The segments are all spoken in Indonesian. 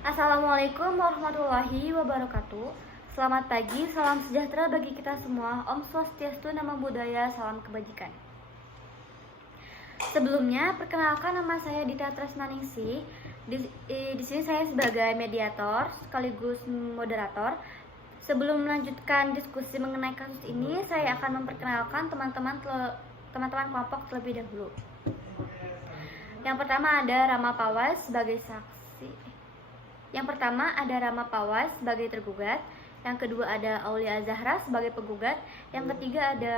Assalamualaikum warahmatullahi wabarakatuh. Selamat pagi, salam sejahtera bagi kita semua. Om Swastiastu, Namo Buddhaya, salam kebajikan. Sebelumnya, perkenalkan nama saya Dita Tresnaningsih. Di sini saya sebagai mediator sekaligus moderator. Sebelum melanjutkan diskusi mengenai kasus ini, saya akan memperkenalkan teman-teman kelompok terlebih dahulu. Yang pertama ada Rama Pawas sebagai saksi. Yang pertama ada Rama Pawas sebagai tergugat. Yang kedua ada Aulia Zahra sebagai penggugat. Yang ketiga ada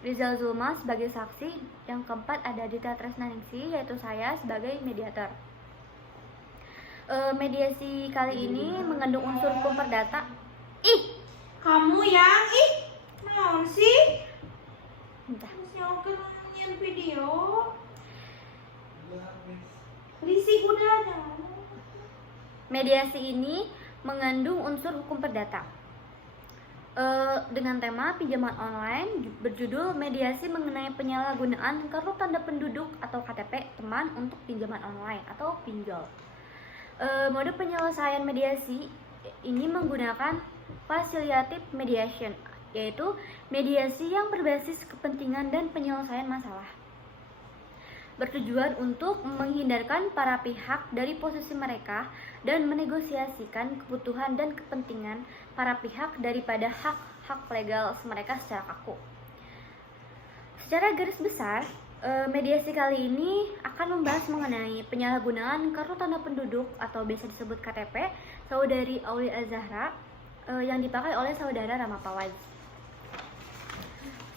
Rizal Zulma sebagai saksi. Yang keempat ada Dita Tresnaningsih, yaitu saya sebagai mediator. Mediasi kali ini mengandung unsur hukum perdata. Ih, kamu yang naon sih? Entah. Masih nyanyian video. Risik udah jangan. Mediasi ini mengandung unsur hukum perdata. Dengan tema pinjaman online berjudul mediasi mengenai penyalahgunaan kartu tanda penduduk atau KTP teman untuk pinjaman online atau pinjol. Mode penyelesaian mediasi ini menggunakan facilitative mediation, yaitu mediasi yang berbasis kepentingan dan penyelesaian masalah. Bertujuan untuk menghindarkan para pihak dari posisi mereka dan menegosiasikan kebutuhan dan kepentingan para pihak daripada hak-hak legal mereka secara kaku. Secara garis besar, mediasi kali ini akan membahas mengenai penyalahgunaan kartu tanda penduduk atau biasa disebut KTP saudari Aulia Zahra yang dipakai oleh saudara Rama Pawas.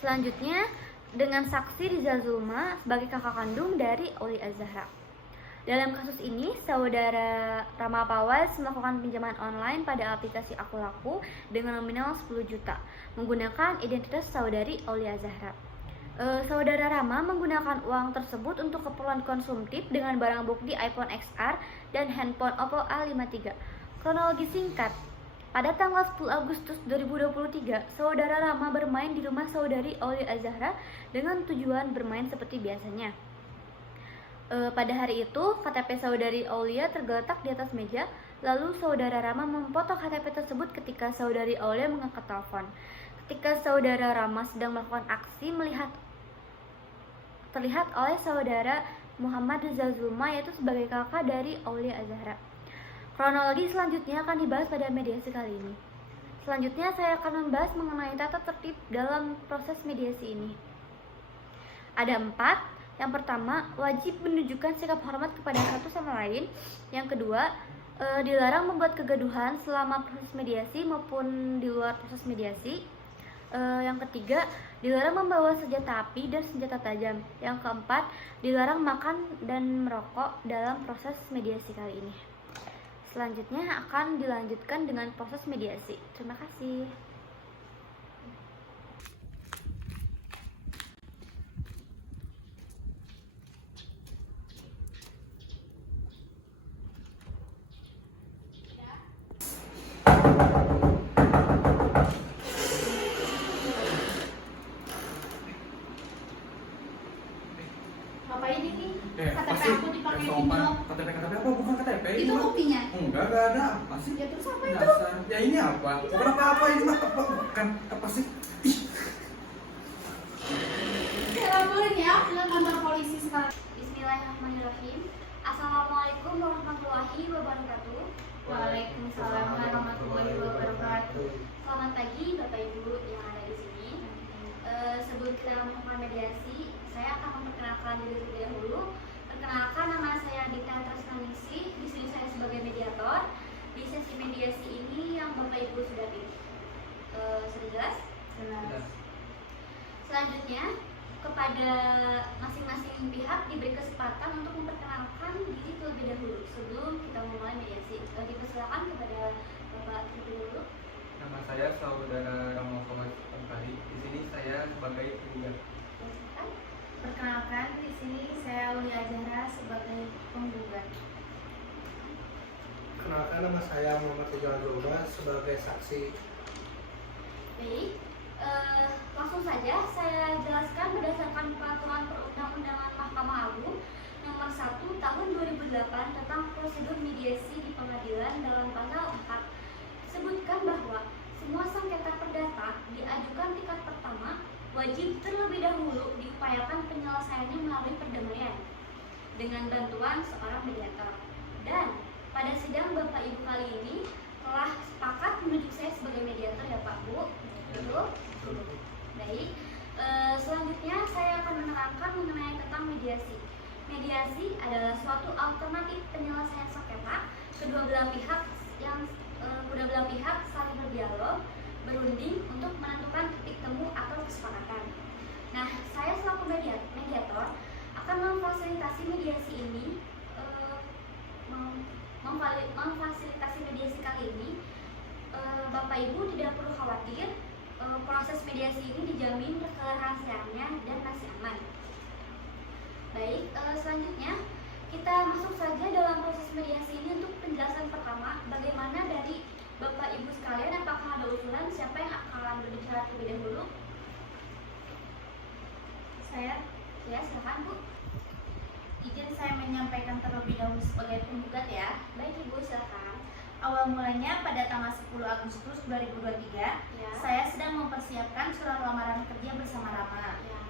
Selanjutnya dengan saksi Rizal Zulma sebagai kakak kandung dari Aulia Zahra. Dalam kasus ini, saudara Rama Pawas melakukan pinjaman online pada aplikasi Aku Laku dengan nominal 10 juta menggunakan identitas saudari Aulia Zahra. Saudara Rama menggunakan uang tersebut untuk keperluan konsumtif dengan barang bukti iPhone XR dan handphone Oppo A53. Kronologi singkat. Pada tanggal 10 Agustus 2023, saudara Rama bermain di rumah saudari Aulia Zahra dengan tujuan bermain seperti biasanya. Pada hari itu, KTP saudari Aulia tergeletak di atas meja, lalu saudara Rama memfoto KTP tersebut ketika saudari Aulia mengangkat telepon. Ketika saudara Rama sedang melakukan aksi, terlihat oleh saudara Muhammad Rizal Zulma, yaitu sebagai kakak dari Aulia Zahra. Kronologi selanjutnya akan dibahas pada mediasi kali ini. Selanjutnya saya akan membahas mengenai tata tertib dalam proses mediasi ini. Ada 4. Yang pertama, wajib menunjukkan sikap hormat kepada satu sama lain. Yang kedua, dilarang membuat kegaduhan selama proses mediasi maupun di luar proses mediasi. Yang ketiga, dilarang membawa senjata api dan senjata tajam. Yang keempat, dilarang makan dan merokok dalam proses mediasi kali ini. Selanjutnya akan dilanjutkan dengan proses mediasi. Terima kasih. Ngapain ini? KTP Pasti aku dipakai sopan. video. KTP apa? Bukan KTP. Itu kopinya. Enggak ada. Apa sih? Ya terus apa itu? Dasar. Ya ini apa? Bukan apa-apa ini mah bukan apa sih? Ih. Saya laporin ya ke kantor polisi sekarang. Bismillahirrahmanirrahim. Assalamualaikum warahmatullahi wabarakatuh. Waalaikumsalam warahmatullahi wabarakatuh. Selamat pagi Bapak Ibu yang ada di sini. Sebelum kita melakukan mediasi, saya akan memperkenalkan diri terlebih dahulu. Perkenalkan, nama saya Dita Tresnaningsih. Di sini saya sebagai mediator di sesi mediasi ini yang Bapak Ibu sudah pilih. Sudah jelas? Jelas. Selanjutnya, kepada masing-masing pihak diberi kesempatan untuk memperkenalkan diri terlebih dahulu sebelum kita memulai mediasi. Dipersilakan kepada Bapak terlebih dahulu. Nama saya saudara Rama Pawas Angkari. Di sini saya sebagai penggugat. Silakan. Perkenalkan, di sini saya Aulia Zahra sebagai penggugat. Kenalkan, nama saya Muhammad Rizal Zulma sebagai saksi. Baik, langsung saja saya jelaskan berdasarkan peraturan perundang-undangan Mahkamah Agung nomor 1 tahun 2008 tentang prosedur mediasi di pengadilan dalam pasal 4 disebutkan bahwa semua sengketa perdata diajukan tingkat pertama wajib terlebih dahulu diupayakan penyelesaiannya melalui perdamaian dengan bantuan seorang mediator. Dan pada sidang Bapak Ibu kali ini telah sepakat menunjuk saya sebagai mediator ya Pak Bu. Betul? Baik. Selanjutnya saya akan menerangkan mengenai tentang mediasi. Mediasi adalah suatu alternatif penyelesaian sengketa kedua belah pihak saling berdialog, berunding untuk menentukan titik temu atau kesepakatan. Nah, saya selaku mediator akan memfasilitasi mediasi ini. Memfasilitasi mediasi kali ini, Bapak Ibu tidak perlu khawatir. Proses mediasi ini dijamin kerahasiaannya dan masih aman. Baik, selanjutnya kita masuk saja dalam proses mediasi ini. Untuk penjelasan pertama, bagaimana dari Bapak Ibu sekalian, apakah ada usulan siapa yang akan berbicara terlebih dahulu? Saya Ya, silakan Bu. izin saya menyampaikan terlebih dahulu sebagai penggugat ya. Baik Ibu, silakan. Awal mulanya pada tanggal 10 Agustus 2023, Ya. saya sedang mempersiapkan surat lamaran kerja bersama Rama. Ya.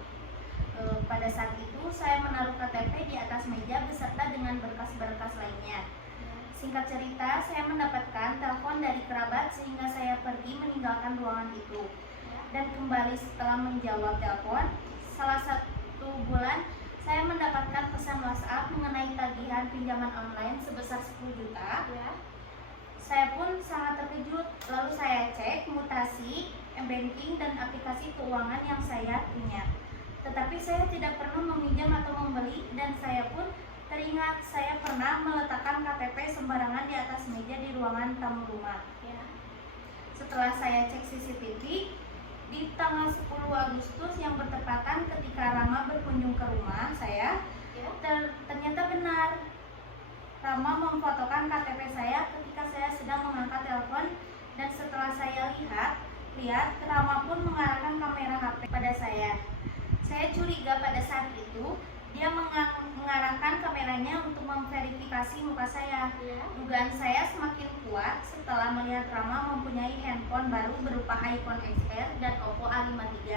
Pada saat itu saya menaruh KTP di atas meja beserta dengan berkas-berkas lainnya. Ya. Singkat cerita, saya mendapatkan telepon dari kerabat sehingga saya pergi meninggalkan ruangan itu. Ya. Dan kembali setelah menjawab telepon, salah satu bulan saya mendapatkan pesan WhatsApp mengenai tagihan pinjaman online sebesar 10 juta. Ya. Saya pun sangat terkejut, lalu saya cek mutasi, banking dan aplikasi keuangan yang saya punya. Tetapi saya tidak pernah meminjam atau membeli, dan saya pun teringat saya pernah meletakkan KTP sembarangan di atas meja di ruangan tamu rumah. Ya. Setelah saya cek CCTV, di tanggal 10 Agustus yang bertepatan ketika Rama berkunjung ke rumah saya, Ya. ternyata benar. Rama memfotokan KTP saya ketika saya sedang mengangkat telepon, dan setelah saya lihat, Rama pun mengarahkan kamera HP pada saya. Saya curiga pada saat itu dia mengarahkan kameranya untuk memverifikasi muka saya. Ya. Dugaan saya semakin kuat setelah melihat Rama mempunyai handphone baru berupa iPhone XR dan Oppo A53.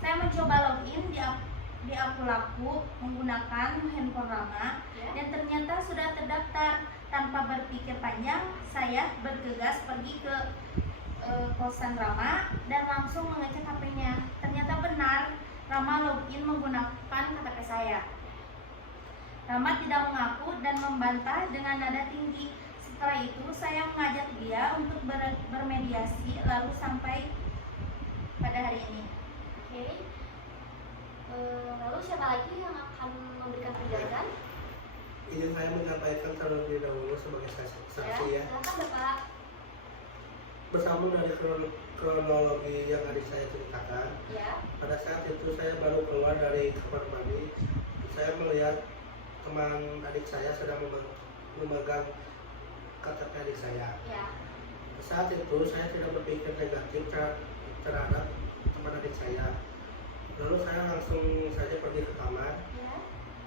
Saya mencoba login di akun laku menggunakan handphone Rama, Ya. dan ternyata sudah terdaftar. Tanpa berpikir panjang, saya bergegas pergi ke kosan Rama dan langsung mengecek HP-nya. Ternyata benar, Rama login menggunakan KTP saya. Rama tidak mengaku dan membantah dengan nada tinggi. Setelah itu saya mengajak dia untuk bermediasi, lalu sampai pada hari ini. Oke. Lalu siapa lagi yang akan memberikan penjelasan? Izin saya menyampaikan terlebih dahulu sebagai saksi ya. Silakan Bapak. Bersambung dari kronologi yang adik saya ceritakan, Ya. pada saat itu saya baru keluar dari kamar mandi. Saya melihat teman adik saya sedang memegang KTP adik saya. Ya. Saat itu saya tidak berpikir negatif terhadap teman adik saya. Lalu saya langsung saja pergi ke kamar. Ya.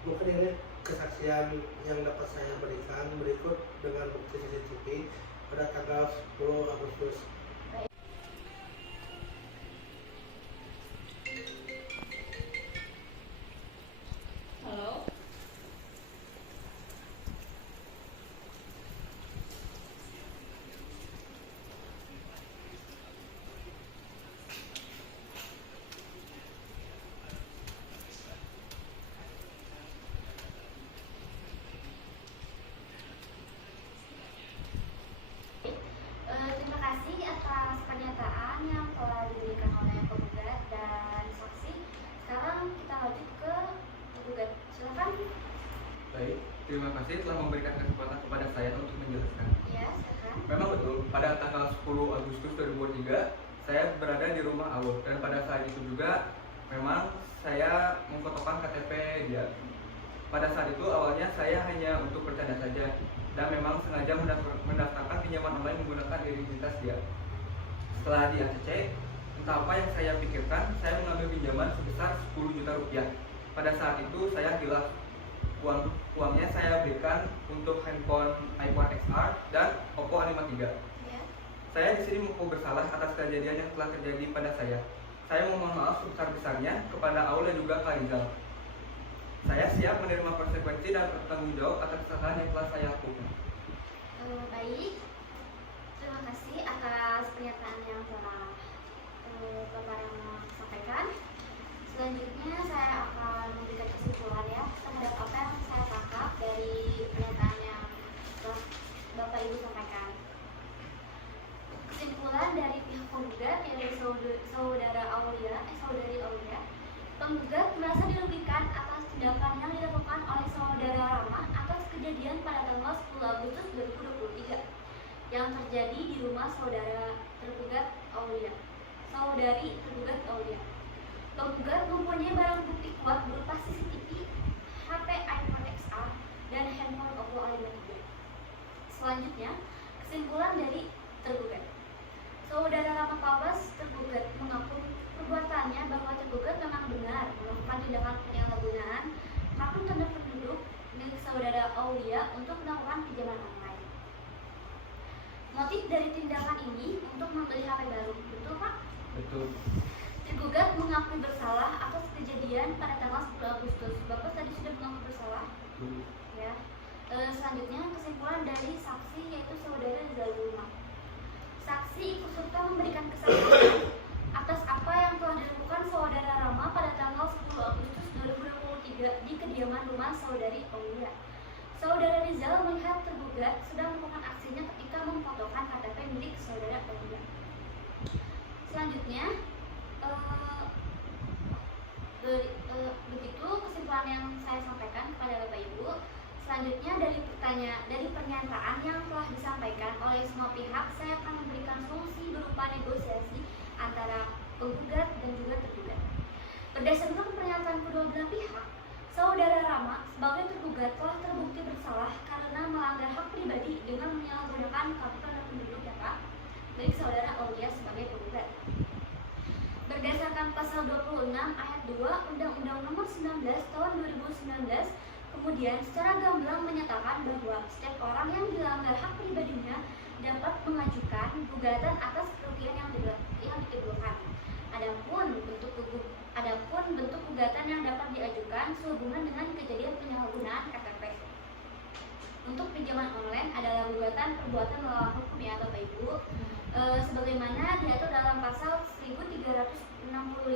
Mungkin ini kesaksian yang dapat saya berikan berikut dengan bukti CCTV pada tanggal 10 Agustus. Halo. Terima kasih atas pernyataan yang telah diberikan oleh penggugat dan saksi. Sekarang kita lanjut ke penggugat. Silakan. Baik, terima kasih telah memberikan kesempatan kepada saya untuk menjelaskan. Ya, silakan. Memang betul, pada tanggal 10 Agustus 2023 saya berada di rumah Awur, dan pada saat itu juga memang saya memfotokan KTP dia. Pada saat itu awalnya saya hanya untuk bercanda saja, dan memang sengaja mendaftarkan pinjaman online menggunakan identitas dia. Setelah dia cek, entah apa yang saya pikirkan, saya mengambil pinjaman sebesar 10 juta rupiah. Pada saat itu saya hilaf Uangnya saya berikan untuk handphone iPhone XR dan Oppo A53. Ya. Saya di sini mengaku bersalah atas kejadian yang telah terjadi pada saya. Saya memohon maaf sebesar-besarnya kepada Allah dan juga Kak Rizal. Saya siap menerima konsekuensi dan bertanggung jawab atas kesalahan yang telah saya lakukan. Baik, terima kasih atas pernyataan yang telah Bapak Rama sampaikan. Selanjutnya saya akan memberikan kesimpulan ya terhadap apa yang saya tangkap dari pernyataan yang telah Bapak Ibu sampaikan. Kesimpulan dari pihak penggugat yaitu saudari Aulia, penggugat merasa dirugikan atas tindakan yang dilakukan oleh saudara Rama atas kejadian pada tanggal 10 Agustus 2023 yang terjadi di rumah saudari tergugat Aulia. Penggugat mempunyai barang bukti kuat berupa CCTV, HP iPhone XR, dan handphone Oppo A53. Selanjutnya, kesimpulan dari tergugat. Saudara Rama Pawas tergugat mengaku perbuatannya bahwa tergugat memang benar melakukan tindakan penyalahgunaan kartu tanda penduduk milik saudara Aulia untuk melakukan pinjaman online. Motif dari tindakan ini untuk membeli HP baru, betul Pak? Betul. Tergugat mengakui bersalah atas kejadian pada tanggal 10 Agustus. Bapak tadi sudah mengaku bersalah. Ya. Selanjutnya kesimpulan dari saksi yaitu saudara Zalulma. Saksi ikut serta memberikan kesaksian atas apa yang telah dilakukan saudara Rama pada tanggal 10 Agustus 2023 di kediaman rumah saudari Aulia. Saudara Rizal melihat tergugat sedang melakukan aksinya ketika memfotokan KTP milik saudara Aulia. Selanjutnya, begitu kesimpulan yang saya sampaikan kepada Bapak Ibu. Selanjutnya dari pernyataan yang telah disampaikan oleh semua pihak, saya akan memberikan solusi berupa negosiasi antara penggugat dan juga tergugat. Berdasarkan pernyataan kedua belah pihak, saudara Rama sebagai tergugat telah terbukti bersalah karena melanggar hak pribadi dengan menyalahgunakan kartu tanda penduduk milik saudara Aulia sebagai penggugat. Berdasarkan pasal 26 ayat 2 Undang-Undang Nomor 19 Tahun 2019, kemudian secara gamblang menyatakan bahwa setiap orang yang dilanggar hak pribadinya dapat mengajukan gugatan atas kerugian yang ditimbulkan. Adapun bentuk gugatan yang dapat diajukan sehubungan dengan kejadian penyalahgunaan KTP untuk pinjaman online adalah gugatan perbuatan melawan hukum ya Bapak Ibu. Sebagaimana diatur dalam pasal 1365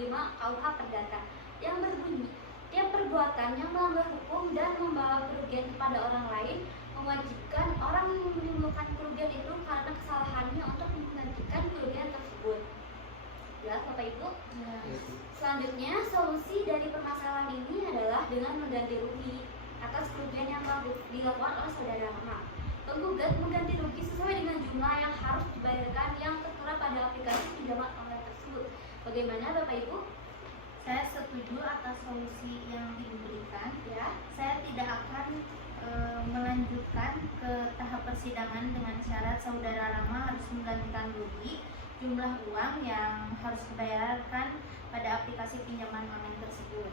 KUH Perdata yang berbunyi, tiap perbuatan yang melanggar hukum dan membawa kerugian kepada orang lain mewajibkan orang yang menimbulkan kerugian itu karena kesalahannya untuk menggantikan kerugian tersebut. Jelas Bapak Ibu? Selanjutnya, solusi dari permasalahan ini adalah dengan mengganti rugi atas kerugian yang telah dilakukan oleh saudara Rama. Penggugat mengganti rugi sesuai dengan jumlah yang harus dibayarkan yang tertera pada aplikasi pinjaman online tersebut. Bagaimana Bapak Ibu? Saya setuju atas solusi yang diberikan. Ya. Saya tidak akan melanjutkan ke tahap persidangan dengan syarat saudara Rama harus menggantikan rugi jumlah uang yang harus dibayarkan pada aplikasi pinjaman online tersebut.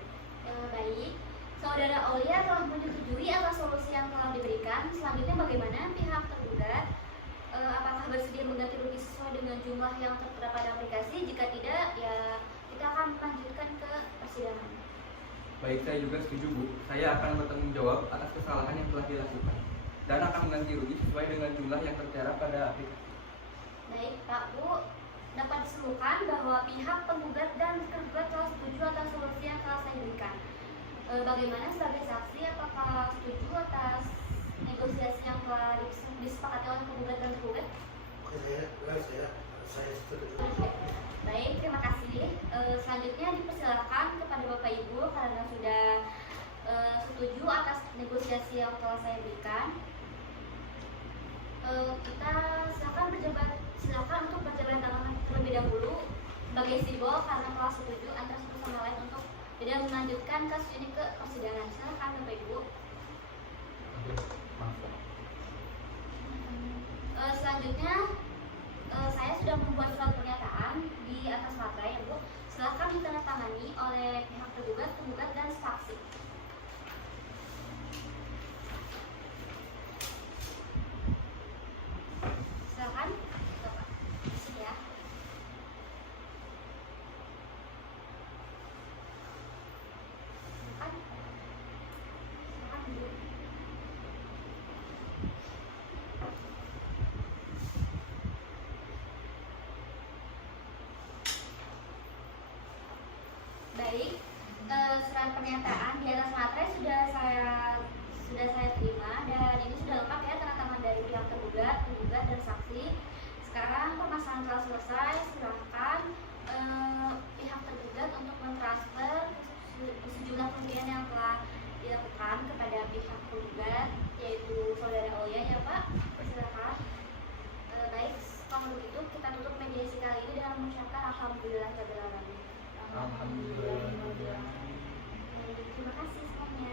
Baik. Saudara Aulia telah menyetujui atas solusi yang telah diberikan. Selanjutnya bagaimana pihak tergugat? Apakah bersedia mengganti rugi sesuai dengan jumlah yang tertera pada aplikasi? Jika tidak, ya kita akan melanjutkan ke persidangan. Baik, saya juga setuju Bu. Saya akan bertanggung jawab atas kesalahan yang telah dilakukan dan akan mengganti rugi sesuai dengan jumlah yang tertera pada aplikasi. Baik Pak Bu, dapat disimpulkan bahwa pihak penggugat dan tergugat telah setuju atas solusi yang telah saya berikan. Bagaimana sebagai saksi, apakah setuju atas negosiasi yang telah disepakati oleh penggugat dan tergugat? Oke, saya setuju. Baik, terima kasih. Selanjutnya dipersilakan kepada Bapak Ibu karena sudah setuju atas negosiasi yang telah saya berikan. Kita silakan untuk berjabat tangan terlebih dahulu sebagai simbol karena telah setuju antara satu sama lain untuk tidak melanjutkan kasus ini ke persidangan. Silakan Bapak Ibu. Selanjutnya saya sudah membuat surat pernyataan di atas materai ya Bu. Silakan ditandatangani oleh pihak tergugat, penggugat dan saksi. surat pernyataan di atas materai sudah saya terima, dan ini sudah lengkap ya, tanda tangan dari pihak tergugat, penggugat, dan saksi. Sekarang permasalahan telah selesai, silahkan pihak tergugat untuk mentransfer sejumlah pemberian yang telah dilakukan kepada pihak penggugat, yaitu saudara Olia ya Pak. Silakan. Baik, kalau begitu kita tutup mediasi kali ini dengan mengucapkan alhamdulillah. Alhamdulillah. Terima kasih semuanya.